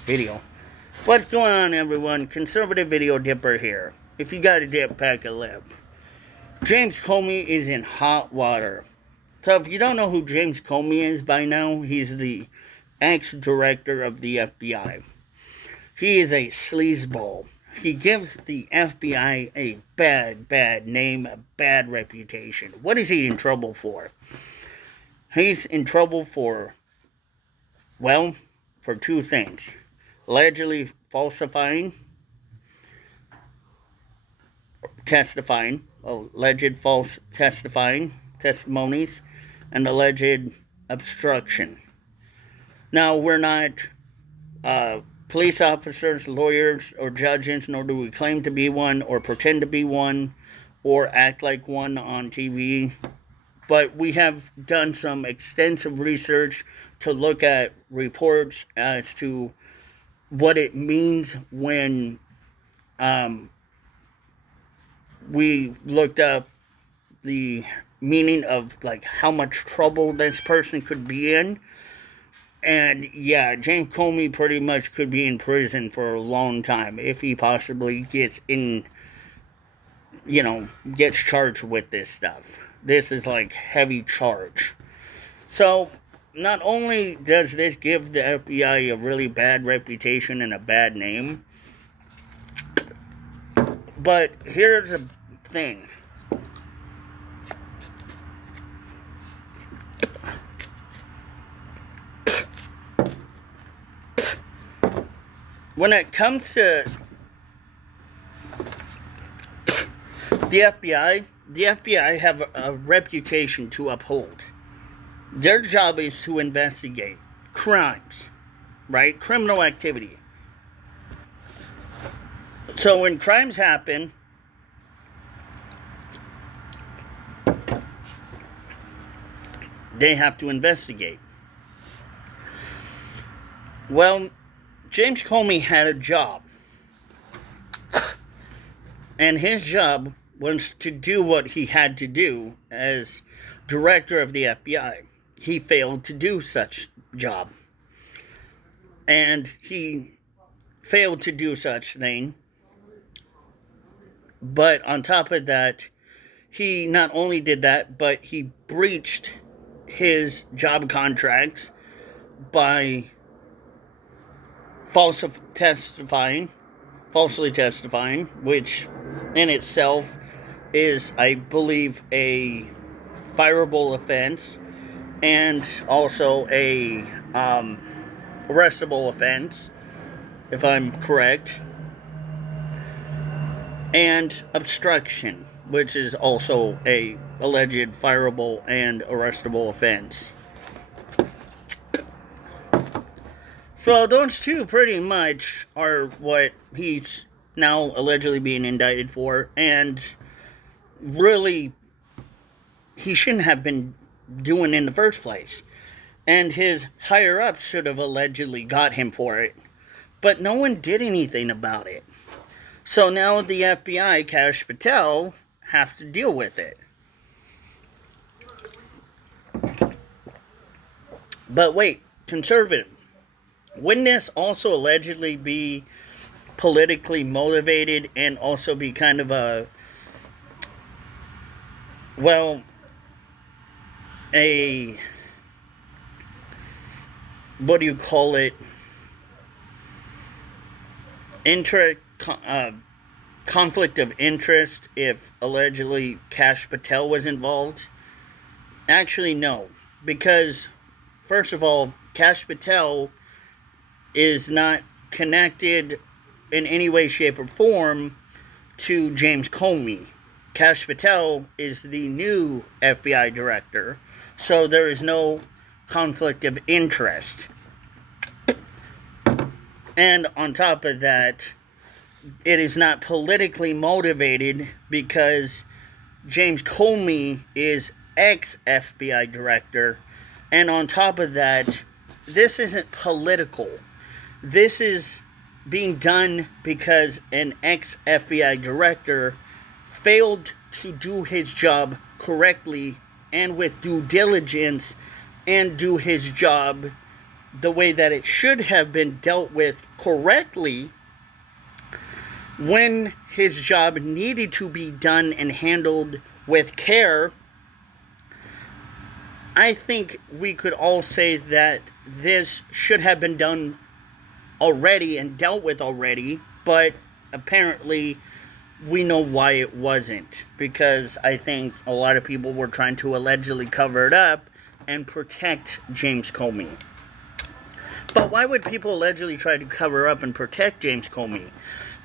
Video. What's going on, everyone? Conservative Video Dipper here. If you got a dip, pack a lip. James Comey is in hot water. So if you don't know who James Comey is by now, he's the ex-director of the FBI. He is a sleazeball. He gives the FBI a bad name, a bad reputation. What is he in trouble for? He's in trouble for two things. Allegedly falsifying, alleged false testimonies, and alleged obstruction. Now, we're not police officers, lawyers, or judges, nor do we claim to be one, or pretend to be one, or act like one on TV. But we have done some extensive research to look at reports as to what it means when we looked up the meaning of like how much trouble this person could be in. And yeah, James Comey pretty much could be in prison for a long time if he possibly gets charged with this stuff. This is like heavy charge. So not only does this give the FBI a really bad reputation and a bad name, but here's the thing. When it comes to the FBI have a reputation to uphold. Their job is to investigate crimes, right? Criminal activity. So when crimes happen, they have to investigate. Well, James Comey had a job. And his job was to do what he had to do as director of the FBI. He failed to do such job. And he failed to do such thing. But on top of that, he not only did that, but he breached his job contracts by falsely testifying, which in itself is, I believe, a fireable offense and also a arrestable offense, if I'm correct, and obstruction, which is also a alleged fireable and arrestable offense. So those two pretty much are what he's now allegedly being indicted for, and really he shouldn't have been doing in the first place. And his higher-ups should have allegedly got him for it, but no one did anything about it. So now the FBI, Kash Patel, have to deal with it. But wait, conservative. Wouldn't this also allegedly be politically motivated and also be kind of a what do you call it? Conflict of interest if allegedly Kash Patel was involved? Actually, no. Because, first of all, Kash Patel is not connected in any way, shape, or form to James Comey. Kash Patel is the new FBI director, so there is no conflict of interest. And on top of that, it is not politically motivated because James Comey is ex-FBI director, and on top of that, this isn't political. This is being done because an ex-FBI director failed to do his job correctly and with due diligence and do his job the way that it should have been dealt with correctly when his job needed to be done and handled with care, I think we could all say that this should have been done already and dealt with already, but apparently we know why it wasn't, because I think a lot of people were trying to allegedly cover it up and protect James Comey. But why would people allegedly try to cover up and protect James Comey?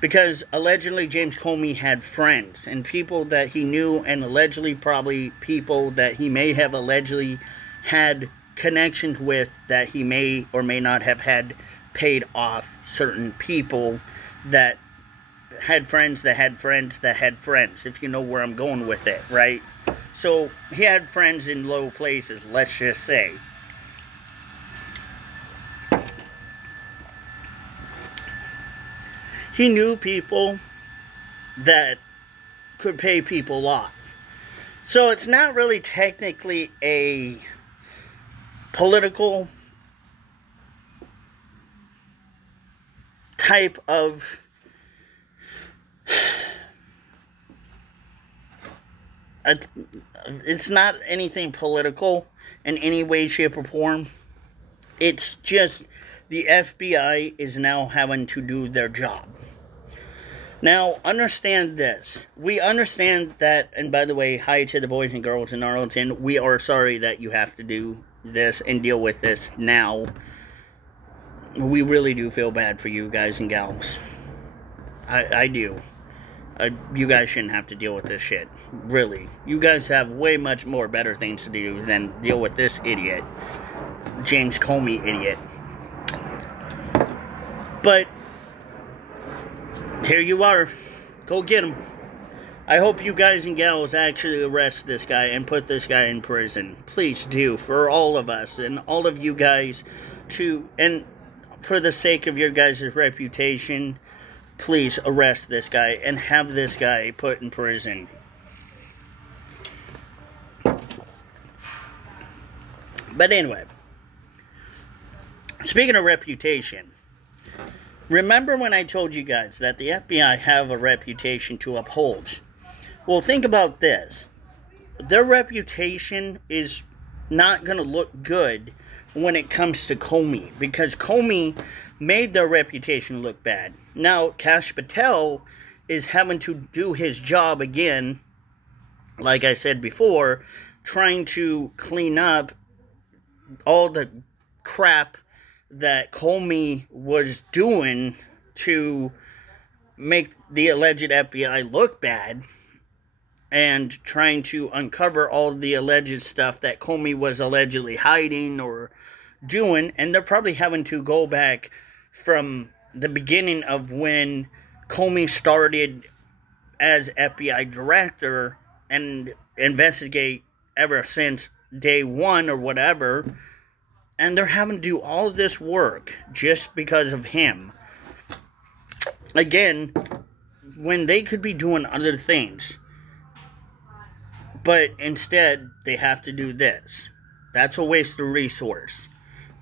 Because allegedly James Comey had friends and people that he knew, and allegedly probably people that he may have allegedly had connections with that he may or may not have had paid off certain people that had friends that had friends that had friends, if you know where I'm going with it, right? So he had friends in low places, let's just say. He knew people that could pay people off. So it's not really technically a political type of it's not anything political in any way, shape, or form. It's just the FBI is now having to do their job. Now, understand this. We understand that, and by the way, hi to the boys and girls in Arlington. We are sorry that you have to do this and deal with this now. We really do feel bad for you guys and gals. I do. You guys shouldn't have to deal with this shit. Really. You guys have way much more better things to do than deal with this idiot. James Comey idiot. But here you are. Go get him. I hope you guys and gals actually arrest this guy and put this guy in prison. Please do, for all of us and all of you guys, and for the sake of your guys' reputation, please arrest this guy and have this guy put in prison. But anyway, speaking of reputation, remember when I told you guys that the FBI have a reputation to uphold? Well, think about this. Their reputation is not going to look good when it comes to Comey, because Comey made their reputation look bad. Now, Kash Patel is having to do his job again, like I said before, trying to clean up all the crap that Comey was doing to make the alleged FBI look bad, and trying to uncover all the alleged stuff that Comey was allegedly hiding or doing. And they're probably having to go back from the beginning of when Comey started as FBI director and investigate ever since day one or whatever. And they're having to do all this work just because of him. Again, when they could be doing other things. But instead, they have to do this. That's a waste of resource.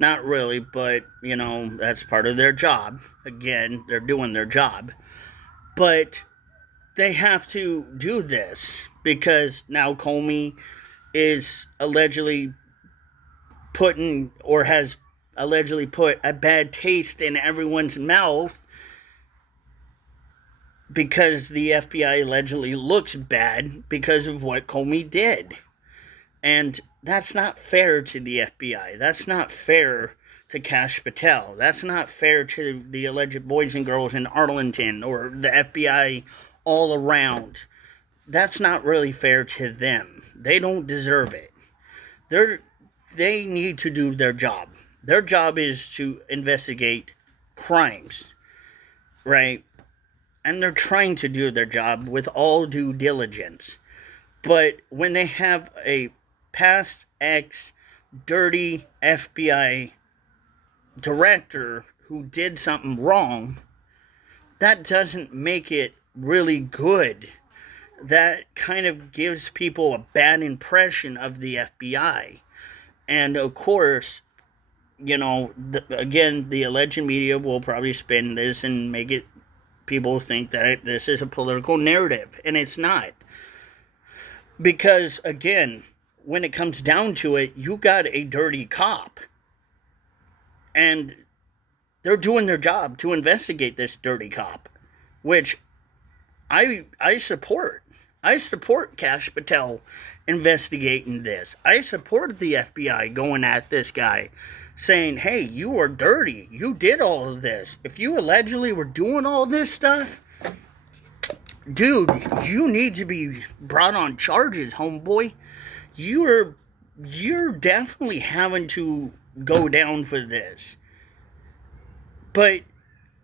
Not really, but, you know, that's part of their job. Again, they're doing their job. But they have to do this because now Comey is allegedly putting, or has allegedly put, a bad taste in everyone's mouth because the FBI allegedly looks bad because of what Comey did. And that's not fair to the FBI. That's not fair to Kash Patel. That's not fair to the alleged boys and girls in Arlington or the FBI all around. That's not really fair to them. They don't deserve it. They need to do their job. Their job is to investigate crimes, right? And they're trying to do their job with all due diligence. But when they have a past dirty FBI director who did something wrong, that doesn't make it really good. That kind of gives people a bad impression of the FBI. And of course, again, the alleged media will probably spin this and make it people think that this is a political narrative, and it's not. Because, again, when it comes down to it, you got a dirty cop. And they're doing their job to investigate this dirty cop, which I support. I support Kash Patel investigating this. I support the FBI going at this guy, saying, hey, you are dirty. You did all of this. If you allegedly were doing all this stuff, dude, you need to be brought on charges, homeboy. You're definitely having to go down for this. But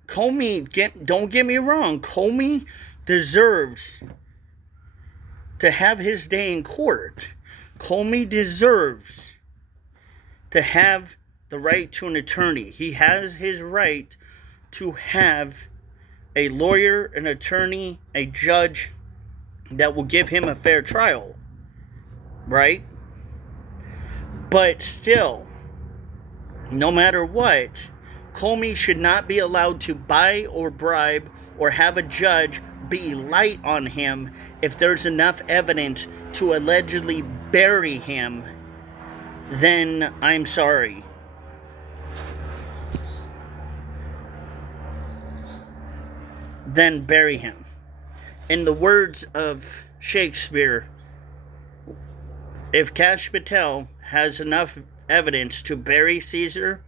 Comey, don't get me wrong, Comey deserves to have his day in court. Comey deserves to have the right to an attorney. He has his right to have a lawyer, an attorney, a judge that will give him a fair trial. Right? But still, no matter what, Comey should not be allowed to buy or bribe or have a judge be light on him if there's enough evidence to allegedly bury him. Then I'm sorry. Then bury him. In the words of Shakespeare, if Kash Patel has enough evidence to bury Caesar,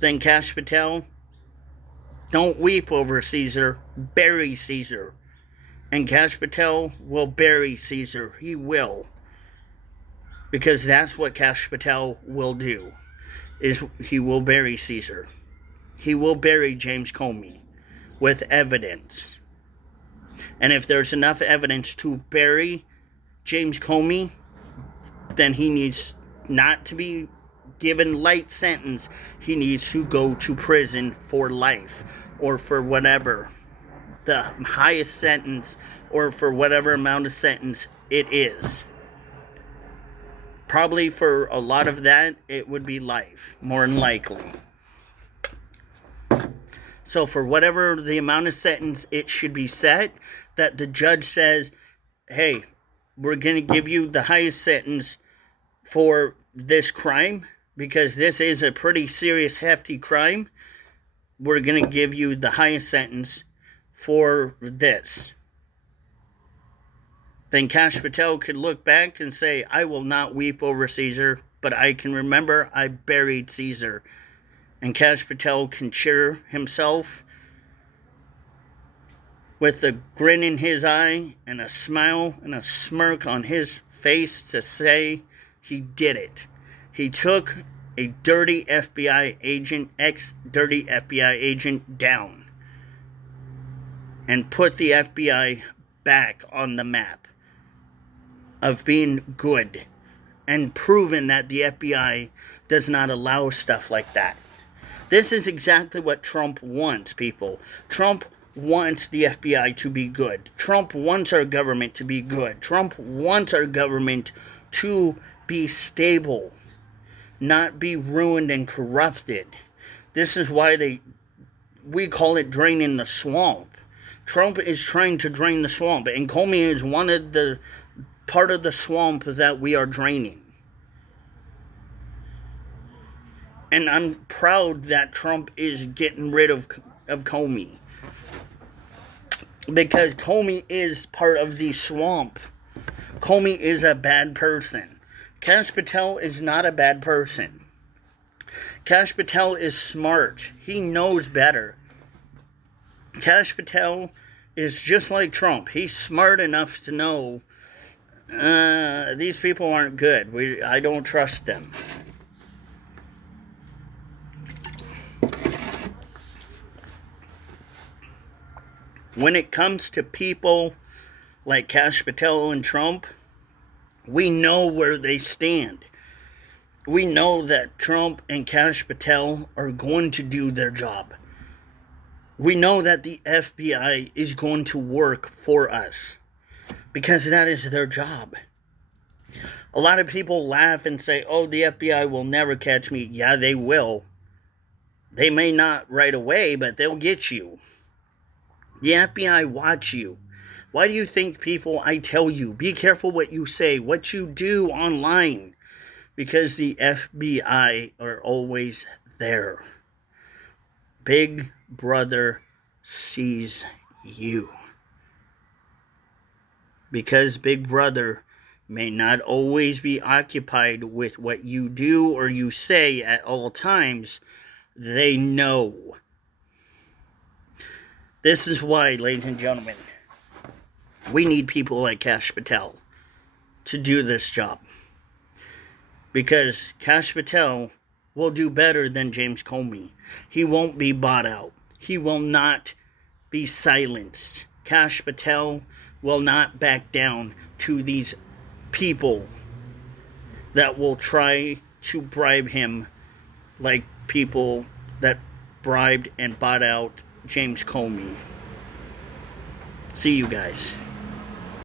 then Kash Patel, don't weep over Caesar, bury Caesar. And Kash Patel will bury Caesar. He will. Because that's what Kash Patel will do, is he will bury Caesar. He will bury James Comey with evidence. And if there's enough evidence to bury James Comey, then he needs not to be given light sentence. He needs to go to prison for life, or for whatever the highest sentence, or for whatever amount of sentence it is. Probably for a lot of that, it would be life, more than likely. So for whatever the amount of sentence it should be set, that the judge says, hey, we're going to give you the highest sentence for this crime, because this is a pretty serious, hefty crime. We're going to give you the highest sentence for this. Then Kash Patel could look back and say, I will not weep over Caesar, but I can remember I buried Caesar. And Kash Patel can cheer himself with a grin in his eye and a smile and a smirk on his face to say he did it. He took a dirty FBI agent, ex-dirty FBI agent, down and put the FBI back on the map of being good, and proven that the FBI does not allow stuff like that. This is exactly what Trump wants, people. Trump wants the FBI to be good. Trump wants our government to be good. Trump wants our government to be stable, not be ruined and corrupted. This is why we call it draining the swamp. Trump is trying to drain the swamp, and Comey is one of the part of the swamp that we are draining. And I'm proud that Trump is getting rid of Comey, because Comey is part of the swamp. Comey is a bad person. Kash Patel is not a bad person. Kash Patel is smart. He knows better. Kash Patel is just like Trump. He's smart enough to know these people aren't good. I don't trust them. When it comes to people like Kash Patel and Trump, we know where they stand. We know that Trump and Kash Patel are going to do their job. We know that the FBI is going to work for us, because that is their job. A lot of people laugh and say, oh, the FBI will never catch me. Yeah, they will. They may not right away, but they'll get you. The FBI watch you. Why do you think I tell you, be careful what you say, what you do online? Because the FBI are always there. Big Brother sees you. Because Big Brother may not always be occupied with what you do or you say at all times, they know. This is why, ladies and gentlemen, we need people like Kash Patel to do this job. Because Kash Patel will do better than James Comey. He won't be bought out. He will not be silenced. Kash Patel will not back down to these people that will try to bribe him like people that bribed and bought out James Comey. See you guys.